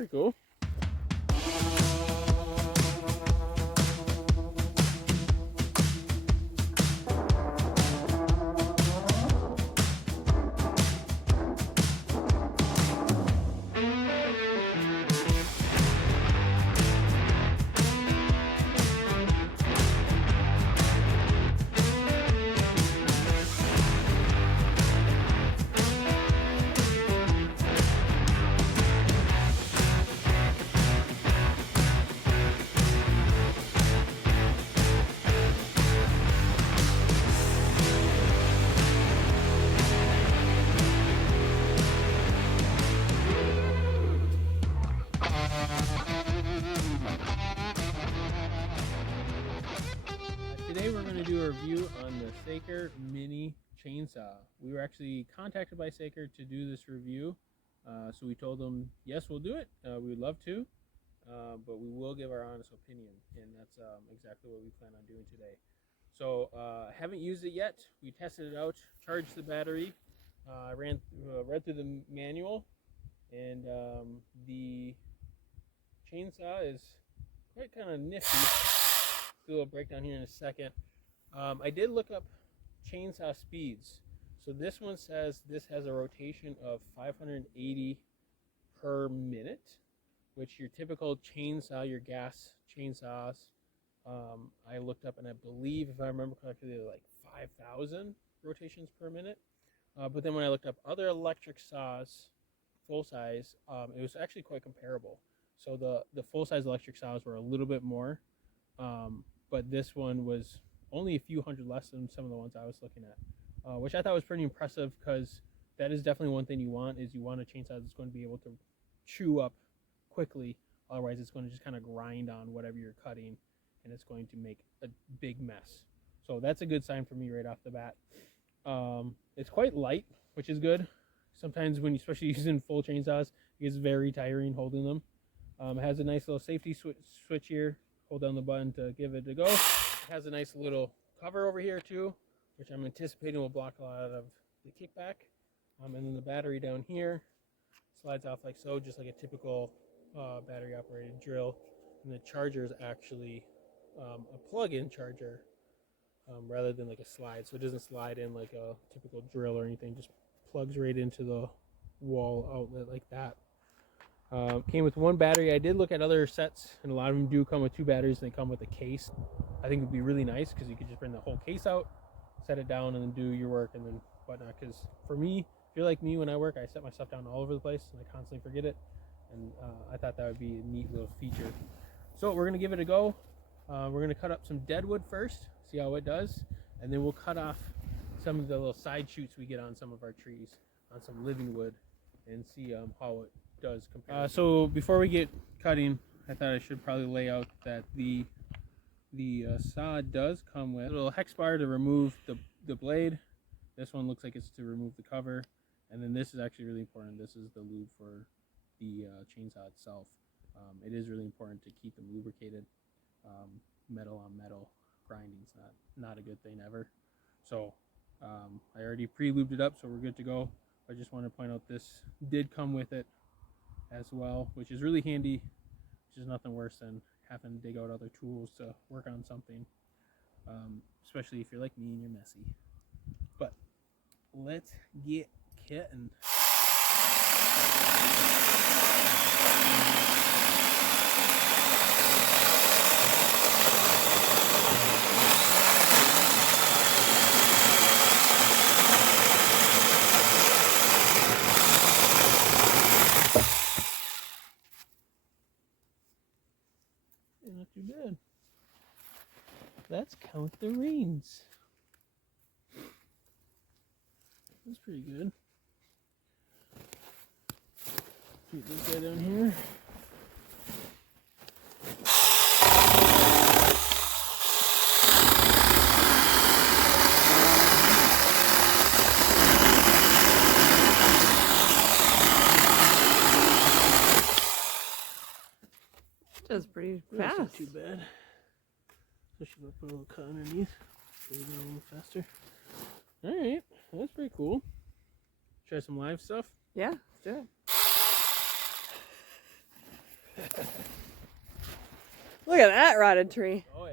pretty cool. Today we're going to do a review on the SAKER mini chainsaw. We were actually contacted by SAKER to do this review, so we told them yes, we'll do it. We would love to, but we will give our honest opinion, and that's exactly what we plan on doing today. So haven't used it yet. We tested it out, charged the battery, read through the manual, and the chainsaw is quite kind of nifty. Do a little breakdown here in a second. I did look up chainsaw speeds. So this one says this has a rotation of 580 per minute, which your typical chainsaw, your gas chainsaws, I looked up and I believe, if I remember correctly, they're like 5,000 rotations per minute. But then when I looked up other electric saws, full size, it was actually quite comparable. So the full size electric saws were a little bit more. But this one was only a few hundred less than some of the ones I was looking at, which I thought was pretty impressive, because that is definitely one thing you want a chainsaw that's going to be able to chew up quickly. Otherwise, it's going to just kind of grind on whatever you're cutting, and it's going to make a big mess. So that's a good sign for me right off the bat. It's quite light, which is good. Sometimes when you, especially using full chainsaws, it gets very tiring holding them. It has a nice little safety switch here. Hold down the button to give it a go. It has a nice little cover over here too, which I'm anticipating will block a lot of the kickback. And then the battery down here slides off like so, just like a typical battery operated drill. And the charger is actually a plug-in charger rather than like a slide. So it doesn't slide in like a typical drill or anything, just plugs right into the wall outlet like that. Came with one battery. I did look at other sets, and a lot of them do come with two batteries, and they come with a case. I think it would be really nice because you could just bring the whole case out, set it down, and then do your work and then whatnot. Because for me, if you're like me, when I work, I set my stuff down all over the place, and I constantly forget it. And I thought that would be a neat little feature. So we're going to give it a go. We're going to cut up some dead wood first, see how it does, and then we'll cut off some of the little side shoots we get on some of our trees, on some living wood, and see how it does compare. So before we get cutting, I thought I should probably lay out that the saw does come with a little hex bar to remove the blade. This one looks like it's to remove the cover, and then this is actually really important. This is the lube for the chainsaw itself. It is really important to keep them lubricated. Metal on metal grinding's not a good thing ever. So I already pre-lubed it up, so we're good to go. I just want to point out this did come with it as well, which is really handy, which is nothing worse than having to dig out other tools to work on something, especially if you're like me and you're messy. But let's get cutting. Not too bad. Let's count the rings. That's pretty good. Keep this guy down here. That's pretty fast. That's not too bad. Especially if I put a little cut underneath. Go down a little faster. Alright, that's pretty cool. Try some live stuff? Yeah, let's do it. Look at that rotted tree. Oh yeah.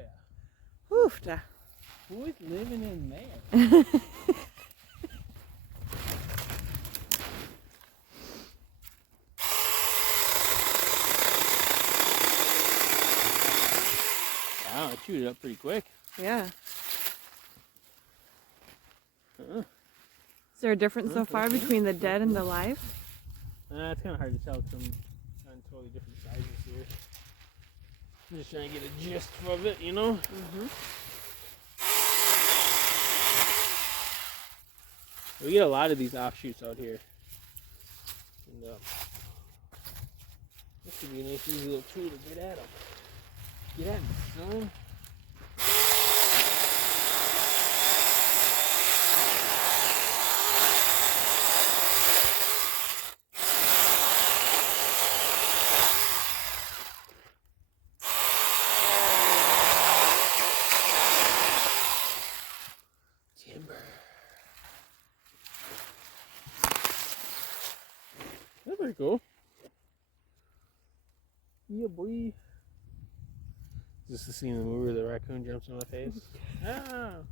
Whew. Who is living in there? Wow, it chewed it up pretty quick. Yeah. Huh. Is there a difference so far between the dead and the live? It's kind of hard to tell because I'm on totally different sizes here. I'm just trying to get a gist of it, you know? We get a lot of these offshoots out here. And this could be a nice easy little tool to get at them. Get at me, son. Timber. That's pretty cool. Yeah, boy. Is this the scene in the movie where the raccoon jumps in my face? Ah!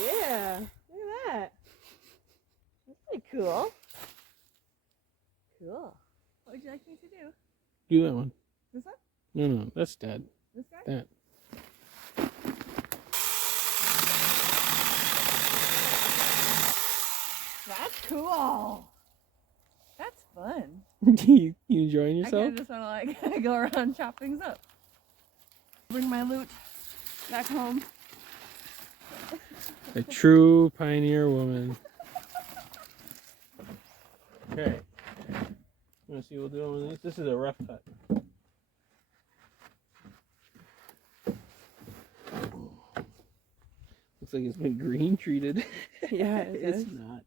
Yeah. Look at that. That's pretty cool. Cool. What would you like me to do? Do that one. This one? No, that's dead. This guy? That. That's cool. That's fun. You enjoying I yourself? kind of just want to like go around and chop things up. Bring my loot back home. A true pioneer woman. Okay. You want to see what we'll do on these? This is a rough cut. Looks like it's been green treated. Yeah, it It's is. not.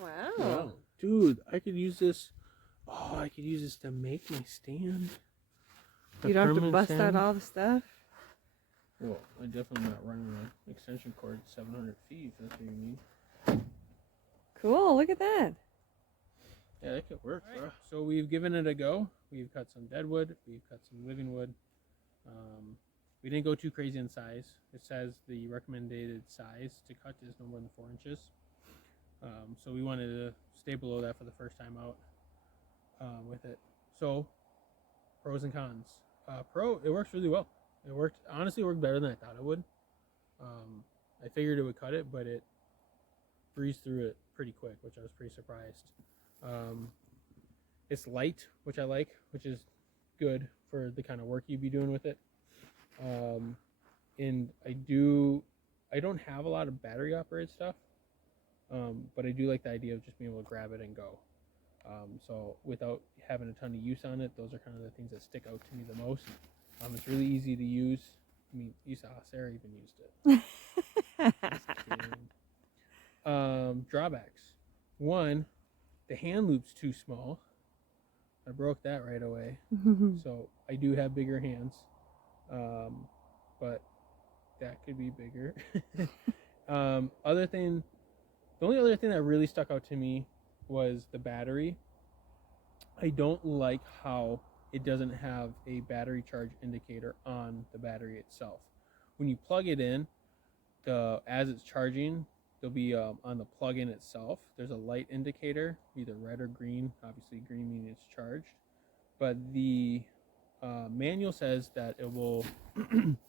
Wow. Dude, I could use this. Oh, I could use this to make my stand. You don't have to bust out all the stuff. Well, I'm definitely not running an extension cord 700 feet, if that's what you mean. Cool, look at that. Yeah, that could work, bro. So we've given it a go. We've cut some dead wood. We've cut some living wood. We didn't go too crazy in size. It says the recommended size to cut is no more than 4 inches. So we wanted to stay below that for the first time out with it. So, pros and cons. It works really well. It honestly worked better than I thought it would. I figured it would cut it, but it breezed through it pretty quick, which I was pretty surprised. It's light, which I like, which is good for the kind of work you'd be doing with it. And I don't have a lot of battery operated stuff, but I do like the idea of just being able to grab it and go. So without having a ton of use on it, those are kind of the things that stick out to me the most. It's really easy to use. I mean, you saw Sarah even used it. Drawbacks. One, the hand loop's too small. I broke that right away. So I do have bigger hands, but that could be bigger. The only other thing that really stuck out to me was the battery. I don't like how it doesn't have a battery charge indicator on the battery itself. When you plug it in, as it's charging, there'll be on the plug-in itself, there's a light indicator, either red or green. Obviously green meaning it's charged. But the manual says that it will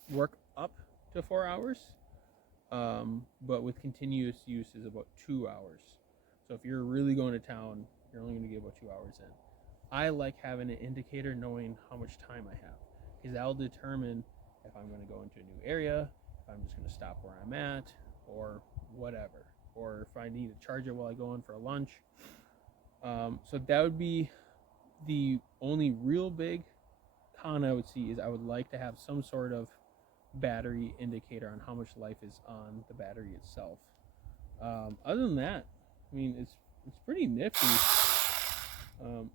work up to 4 hours, but with continuous use is about 2 hours. So if you're really going to town, you're only going to get about 2 hours in. I like having an indicator knowing how much time I have, because that'll determine if I'm going to go into a new area, if I'm just going to stop where I'm at, or whatever, or if I need to charge it while I go in for a lunch. So that would be the only real big con I would see, is I would like to have some sort of battery indicator on how much life is on the battery itself. Other than that, I mean, it's pretty nifty.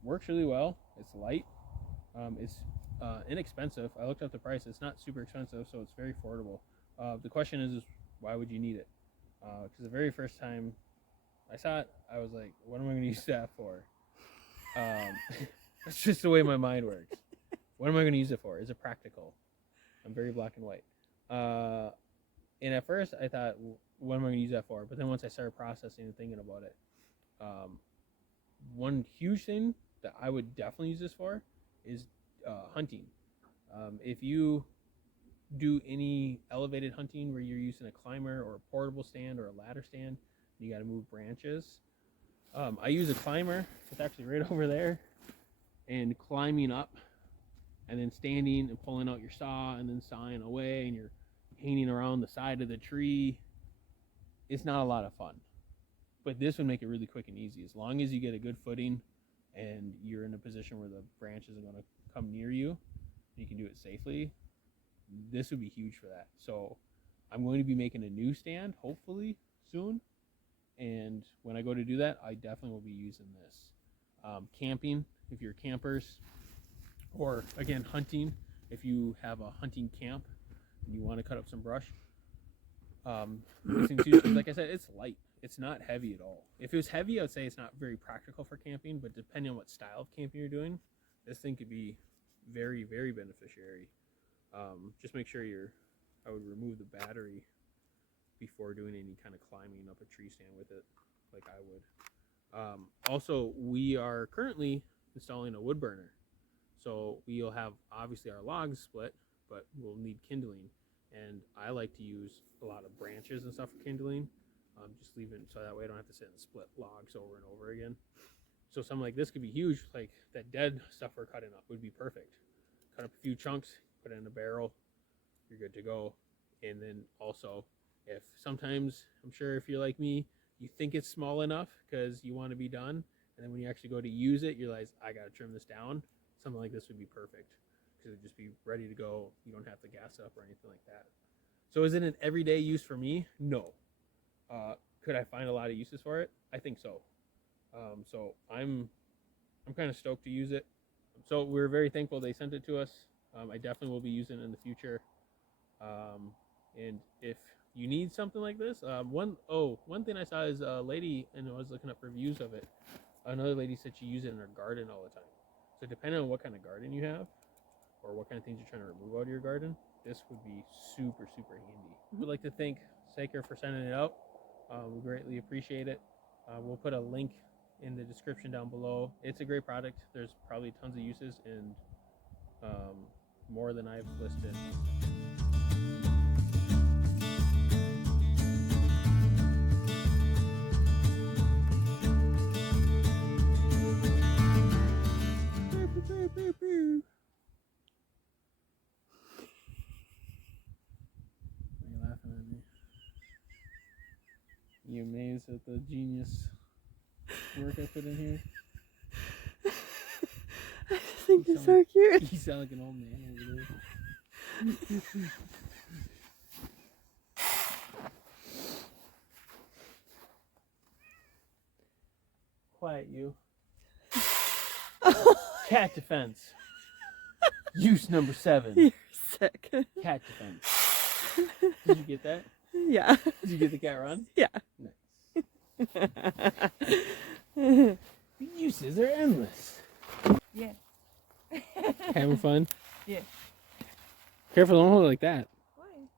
Works really well. It's light. It's inexpensive. I looked up the price. It's not super expensive, so it's very affordable. The question is why would you need it? Because the very first time I saw it, I was like, what am I going to use that for? That's just the way my mind works. What am I going to use it for? Is it practical? I'm very black and white. And at first I thought, what am I going to use that for? But then once I started processing and thinking about it, one huge thing that I would definitely use this for is hunting. If you do any elevated hunting where you're using a climber or a portable stand or a ladder stand, you got to move branches. I use a climber. It's actually right over there. And climbing up and then standing and pulling out your saw and then sawing away, and you're hanging around the side of the tree. It's not a lot of fun. But this would make it really quick and easy. As long as you get a good footing and you're in a position where the branch isn't going to come near you, you can do it safely. This would be huge for that. So I'm going to be making a new stand, hopefully soon. And when I go to do that, I definitely will be using this. Camping, if you're campers, or again, hunting, if you have a hunting camp and you want to cut up some brush. Like I said, it's light. It's not heavy at all. If it was heavy, I would say it's not very practical for camping, but depending on what style of camping you're doing, this thing could be very, very beneficiary. Just make sure I would remove the battery before doing any kind of climbing up a tree stand with it, like I would. Also, we are currently installing a wood burner. So we'll have obviously our logs split, but we'll need kindling. And I like to use a lot of branches and stuff for kindling. Just leave it so that way I don't have to sit and split logs over and over again. So something like this could be huge. Like that dead stuff we're cutting up would be perfect. Cut up a few chunks, put it in a barrel, you're good to go. And then also, if sometimes, I'm sure if you're like me, you think it's small enough because you want to be done, and then when you actually go to use it, you realize, I got to trim this down. Something like this would be perfect because it would just be ready to go. You don't have to gas up or anything like that. So is it an everyday use for me? No. Could I find a lot of uses for it? I think so. So I'm kind of stoked to use it. So we're very thankful they sent it to us. I definitely will be using it in the future. And if you need something like this, one thing I saw is a lady, and I was looking up reviews of it. Another lady said she used it in her garden all the time. So depending on what kind of garden you have, or what kind of things you're trying to remove out of your garden, this would be super, super handy. We'd like to thank SAKER for sending it out. We greatly appreciate it. We'll put a link in the description down below. It's a great product. There's probably tons of uses, and more than I've listed. You amazed at the genius work I put in here? I just think it's so cute. You sound like an old man over there. Quiet, you. Cat defense. Use number 7. You're sick. Cat defense. Did you get that? Yeah. Did you get the cat run? Yeah. Nice. The uses are endless. Yeah. Having fun? Yeah. Careful, don't hold it like that. Why?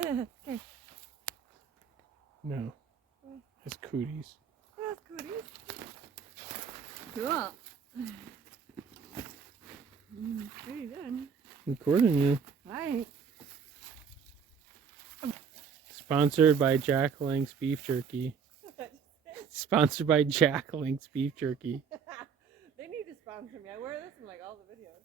Okay. No. It's cooties. Oh, that's goodies. Cool. Pretty good. Recording you. Right. Sponsored by Jack Link's Beef Jerky. Sponsored by Jack Link's Beef Jerky. They need to sponsor me. I wear this in like all the videos.